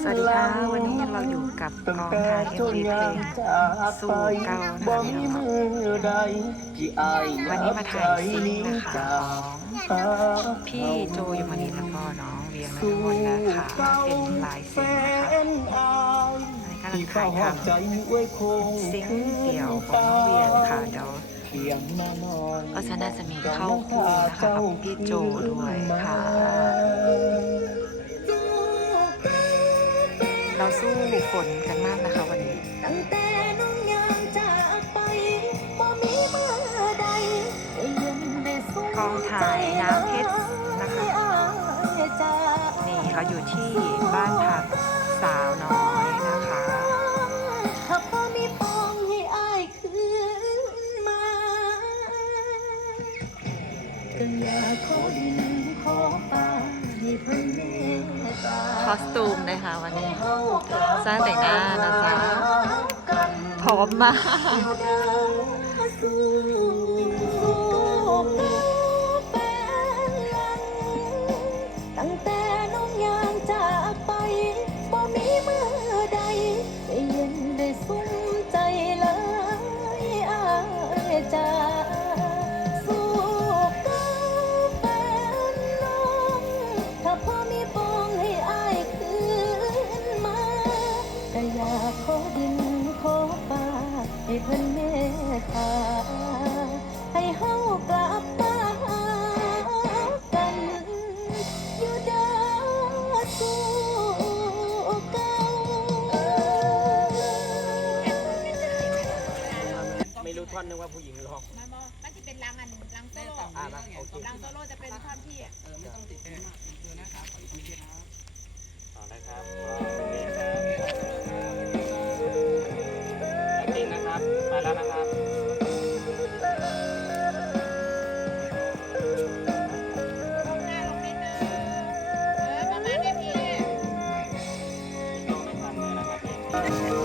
สวัสดีค่ะ วันนี้เราอยู่กับกองถ่ายเอ็มวีเพลงสู้เก่านะคะพี่น้องวันนี้มาถ่ายซีนนะคะของพี่โจยมนินแล้วก็น้องเวียงนัทมนต์นะคะเป็นลายซีนนะคะในการถ่ายทำซิงค์เดี่ยวของน้องเวียงค่ะเดี๋ยวก็จะน่าจะมีเข้าคู่นะคะกับพี่โจด้วยค่ะ เราสู้ฝนกันมากนะคะวันนี้ตั้งแต่น้องยางจากไปบ่มีเมื่อใดได้ยินได้สู้กองถ่ายน้ำเพชรนะคะให้อายจากนี่เราอยู่ที่บ้านพักสาวน้อย คอสตูมเลยค่ะวันนี้ สร้างแต่งหน้านะจ๊ะพร้อมมากตั้งแต่น้องยางจากไปบ่มีมือใดได้ยินได้สุม อ่ามาโอเครังโซโล่จะเป็นท่อนที่อะต่อเลยครับโอเคครับโอเคนะครับไปแล้วนะครับลงหน้าลนิดนึงเออประมาณนี้พี่ต้องไม่ทันเลยนะครับ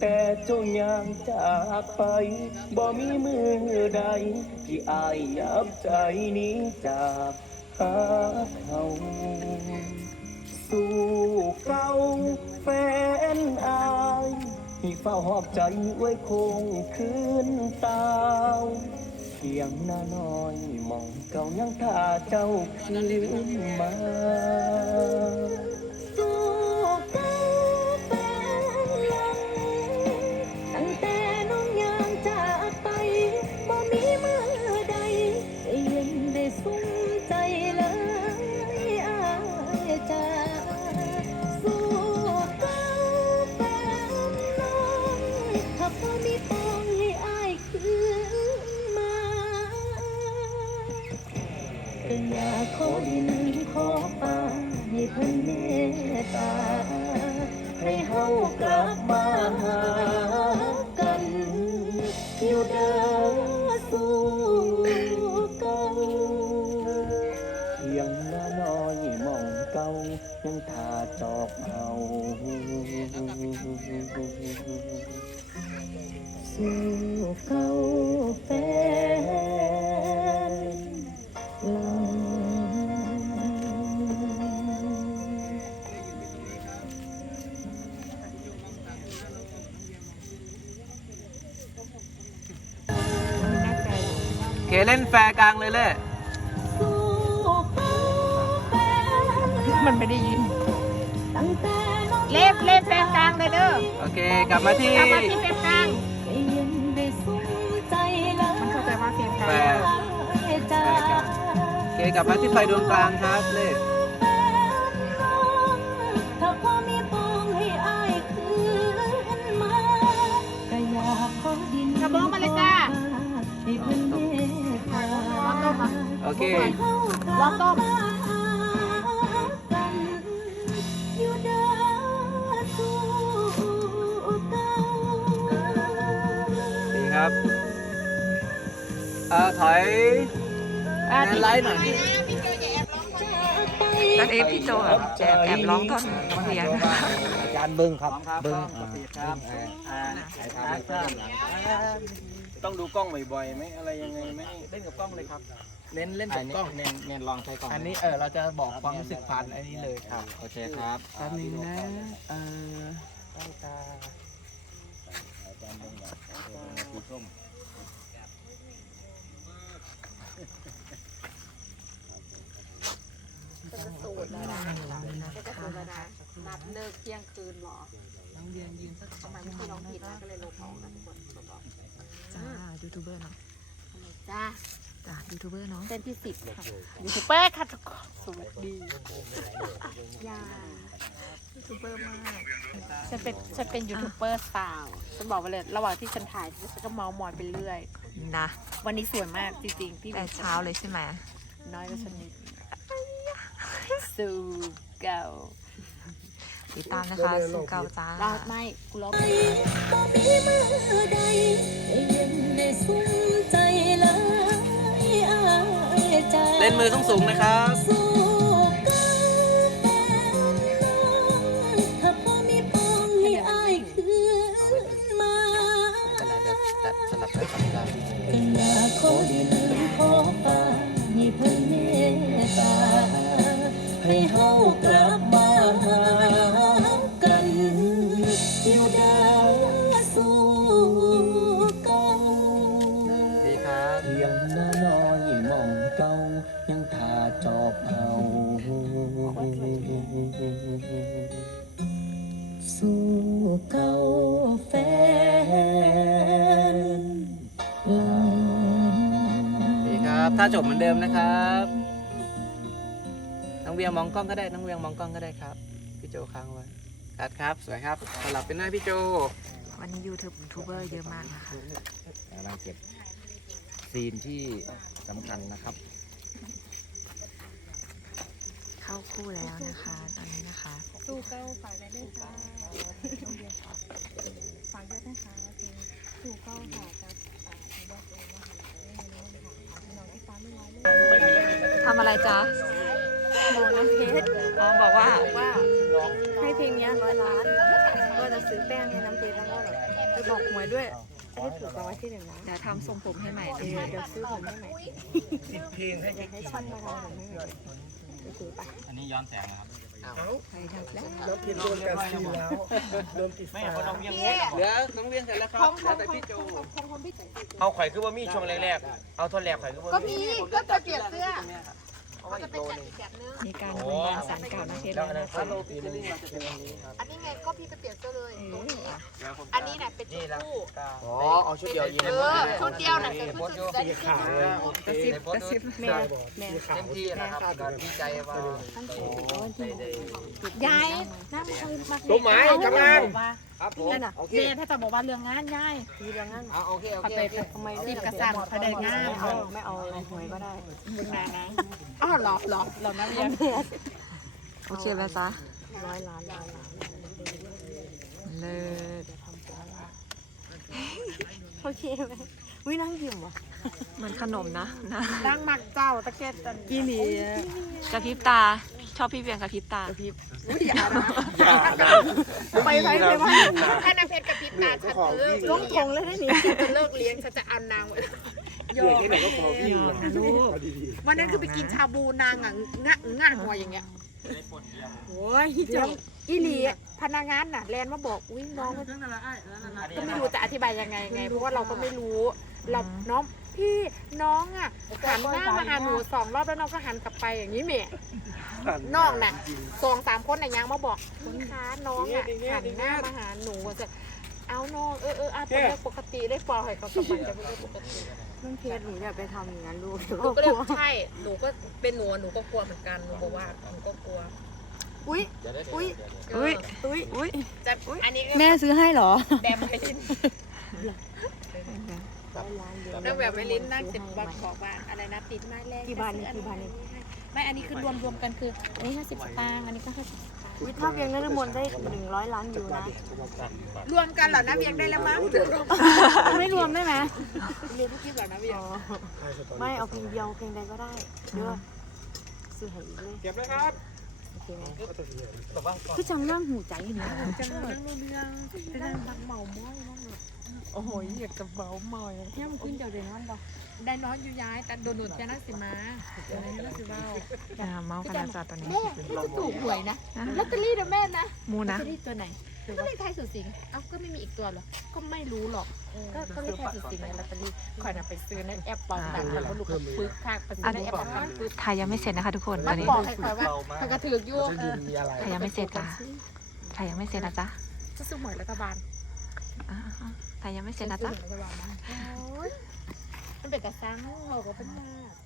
แต่เจ้าย่างจากไป บ่มีมือใด ที่อายยับใจนี้จากหาเขาสู่เก่าแฟนอายที่เฝ้าหอบใจไว้คงคืนตาวเพียงหน้าน้อยมองเก่ายังท่าเจ้าคืนมา ก็อยากขอดินขอฟ้าให้เพิ่นเมตตา ให้เฮากลับมาหากัน อยู่เด้อสู่เก่าเพียงหน้าน้อยมองเก่ายังท่าจอบเอาสู่เก่าแฟน เคเล่นแฟร์กลางเลยเล่สู่เก่าแฟนมันไม่ได้ยินตั้งแต่น้องเล็บเล็บแฟนกลางเลยเด้อโอเค กลับมาที่กลับมาที่เฟรมกลางได้ยินได้สุมใจแล้วมันเข้าใจว่าเฟรมกลางแฟร์จ้าโอเค กลับมาที่ไฟดวงกลางครับเล่ โอเคลองต้มกันอยู่เด้อสู่เก่าดีครับ เอ่อถอยแอนไลท์หน่อยพี่นั่นเองพี่โจอะแอบแอบร้องท่อนน้องเวียงอาจารย์บึ้งครับบึ้งครับอ่าต้องดูกล้องบ่อยๆไหมอะไรยังไงไหมเล่นกับกล้องเลยครับ เน้นเล่นกับกล้อง เน้นเน้นลองใช้กล้องอันนี้เออเราจะบอกความรู้สึกผ่านอันนี้เลยครับโอเคครับแป๊บนึงนะเออใต้ตาสูตรแล้วนะก็จะสูตรแล้วนะนัดเลิกเที่ยงคืนหรอน้องเวียนยืนสักทำไมไม่ที่ร้องผิดนะก็เลยลบออกนะทุกคนลบออกจ้ายูทูบเบอร์เนาะจ้า จ้ายูทูบเบอร์เนาะเส้นที่สิบค่ะยูทูบเบอร์ค่ะทุกคนสวัสดียายูทูบเบอร์มากฉันเป็นฉันเป็นยูทูบเบอร์สาวฉันบอกไปเลยระหว่างที่ฉันถ่ายฉันก็เมาส์มอยไปเรื่อย นะ วันนี้สวยมากจริงๆพี่แต่เช้าเลยใช่ไหมน้อยก็ฉันนิดสูเก่าติดตามนะคะสู่เก่าจ้าเราไม่กูร้อง เล่นมือสูงๆนะครับาจบเหมือนเดิมนะครับน้องเวียงมองกล้องก็ได้น้องเวียงมองกล้องก็ได้ครับ พี่โจค้างไว้คัดครับสวยครับสลับเป็นหน้าพี่โจวันนี้ยูทูบเบอร์เยอะมากนะคะกำลังเก็บซีนที่สำคัญนะครับ เข้าคู่แล้วนะคะ ตอนนี้นะคะสู้เก้าฝากได้ด้วยค่ะฝากด้วยนะคะสู้เก้าค่ะจะฝากถึงบอกเองนะคะไม่รู้ค่ะน้องที่ฟ้าไม่ไว้เลย ทำอะไรจ๊ะน้องน้ำเพชรอ๋อบอกว่าว่าให้เพลงนี้ร้อยล้าน ก็จะซื้อแป้งให้น้ำเพชรแล้วก็แบบจะบอกหวยด้วยให้ถูกรางวัลที่หนึ่งนะเดี๋ยวทำทรงผมให้ใหม่เอนะอเดี๋ยวซื้อผมให้ใหม่เพลงให้อยากให้ช่างมาทำผมให้ใหม่ ไปซื้อไปอันนี้ย้อนแสงนะครับใครทำแล้วแล้วผิดโดนกันซีแล้วโดนติดไฟเหลือน้องเวียงเสร็จแล้วครับเหลือแต่พี่โจเอาข่อยคือว่ามีช่วงแรกๆเอาท่อนแรกข่อยคือว่าก็มีมีก็จะเปลี่ยนเสื้อเอาไว้อีกโลนึงมีการบนบานสารกล่าวน้ำเพชรแล้แล้ววอันนั้นนะฮัคะลโหลพี่จะลิงเราจะเป็นอย่างนี้ครับอันนี้ไงก็พี่จะเปลี่ยนเสื้อเลยตรงนี้ อันนี้น่ะเป็นชุนี่ดละคู่อ๋อเอาชุดเดียวยิงเออชุดเดียวน่ะคือชุดสุดได้ที่สุดกระซิบกระซิบแม่แม่เต็มที่นะครับก็ดีใจว่ายายน้ำเคยมาลูกไม้ทำงานครับผมนั่นน่ะโอเคแม่ถ้าจะบอกว่าเรื่องงานง่ายมีเรื่องงานเอาโอเคโอเขาเคไปทำไมรีบกระสันเขาเดินง่ายไม่เอาหวยก็ได้บุญนานะอ้าวหรอหรอหรอนะเรียนโอเคไหมจ๊ะร้อยล้านร้อยล้านเลิศ โอเคไหมวินั่งยิ้มวะเหมือนขนมนะนะนั่งมักเจ้าตะเกียบตันกี่หลีกระพริบตา ชอบพี่เวียงกระพริบตาไปไปไปว่าถ้าน้ำเพชรกับพิษตาฉันจะเลิกลงทงแล้วได้หนิจะเลิกเลี้ยงฉันจะเอานางไว้โยกวันนั้นคือไปกินชาบูนางอะงะง่าหัวอย่างเงี้ยโอ้ยเจ้า อีหลีพนักงานน่ะแลนมาบอกอุ้ยน้องก็ไม่รู้จะอธิบายยังไงไง เพราะว่าเราก็ไม่รู้เราน้องพี่น้องอะหันหน้ามาหาหนูสองรอบแล้วน้องก็หันกลับไปอย่างนี้เมยน้องน่ะสองสามคนน่ะยังมาบอกคุณคะน้องอะหันหน้ามาหาหนูจะเอาน้องเออเอออะเป็นเรื่องปกติได้ปล่อยเขากลับมาจะเป็นเรื่องปกติมึงเพจหนูอย่าไปทำอย่างนั้นลูกหนูก็เลยใช่หนูก็เป็นหนูหนูก็กลัวเหมือนกันหนูบอกว่าหนูก็กลัว อุ้ยอุ้ยอุ้ยอุ้ยอุ้ยจะอันนี้แม่ซื้อให้เหรอ แดมไปลิ้นนั่งแบบไปลิ้นนั่งติดบอกบอกว่าอะไรนะติดไม้แรกกี่บาทนี่กี่บาทนี่ไม่ อันนี้คือรวมรวมกันคือ อันนี้ห้าสิบสตางค์อันนี้ก็ห้าสิบอุ้ยถ้าเพียงนฤมลได้หนึ่งร้อยล้านวิวนะ รวมกันเหรอนะเบียงได้แล้วมั้งไม่รวมได้ไหมรวมทุกคลิปเหรอนะเบียงไม่เอาเพลงเดียวเพลงใดก็ได้เด้อซื้อให้อีกเลยเก็บเลยครับโอเคไหมคือจังนั่งหูใจอยู่นะจะนั่งนั่งเรื่องจะนั่งพักเมาม้อยนั่งแบบโอ้โหอยากจะเบาหมอยเที่ยมขึ้นเจ้าเดนวันบ่ได้นอนอยู่ย้ายแต่โดนหนุนจะนั่งสิมาเดี๋ยวนี้นั่งสิเบ้าอ่าเมาส์กันนะจ๊ะตอนนี้แม่นี่จะถูกหวยนะลอตเตอรี่นะแม่นะมูลอตนะเตอรี่ตัวไหน ก็เลขไทายสุดสิงเอ้าก็ไม่มีอีกตัวเหรอ ก็ไม่รู้หรอก ก็ก็เลขไทายสุดสิงในลอตเตอรี่คอยน่ะไปซื้อในแอปปองตังค์แล้วก็ลูกก็ปึ๊กภาคไปซื้อในแอปปองตังค์ปึ๊กถ่ายยังไม่เสร็จนะคะทุกคนตมัอนนนี้บอกให้คอยว่าคอยกระถือกอยู่ถ่ายยังไม่เสร็จจ้ะถ่ายยังไม่เสร็จนะจ๊ะจะซื้อหวยรัฐบาลอ่าๆถ่ายยังไม่เสร็จนะจ๊ะมันเป็นกระซังเราก็เป็นมาก